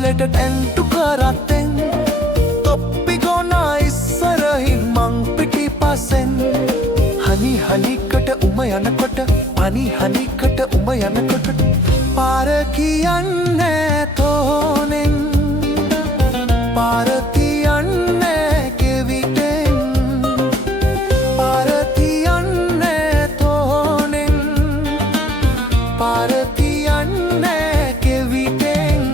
වලට ටැන්ටු කරත්තෙන් තොප්පි ගොනා ඉස්සරහින් මං පිටිපසෙන් හනි හනිකට උම යනකොට පනි හනිකට උම යනකොට පාර කියන්නේ තෝනෙන් පාර තියන්නේ කෙවිටෙන් පාර තියන්නේ තෝනෙන් පාර තියන්නේ කෙවිටෙන්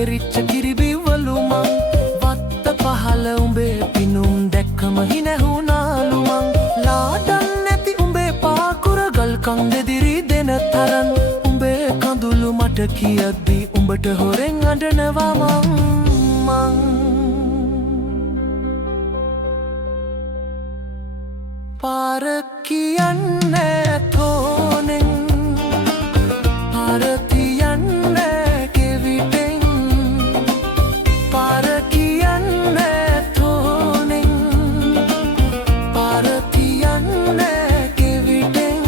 එරිච්ච කිරිබිවලු මං වත්ත පහල උඹේ පිනුම් දැක්කම හිනැහුණාලු මං ලාඩන් නැති උඹේ පාකුර ගල්කං දෙදිරි දෙන තරන් උඹේ කඳුළු මට කියද්දී උඹට හොරෙන් අඬනවා මං පාර කියන්නේ තෝනෙන් පාර තියන්නේ කෙවිටෙන් පාර කියන්නේ තෝනෙන් පාර තියන්නේ කෙවිටෙන්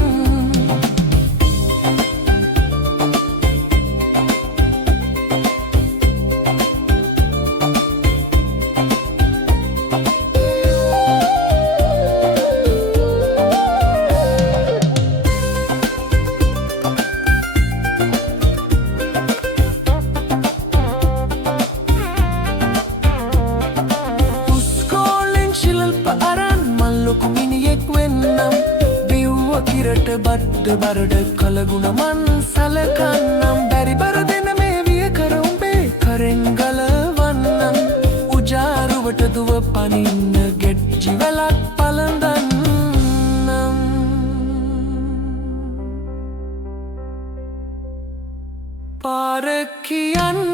කිරට බඩ්ඩ බරඩ කලගුණ මන් සලකන්නම් බැරි බර දෙන මේ විය කර උඹේ කරෙන් ගලවන්නම් උජාරුවට දුව පනින්න ගෙට්ජි වෙලක් පලඳන්නම් පාර කියන්න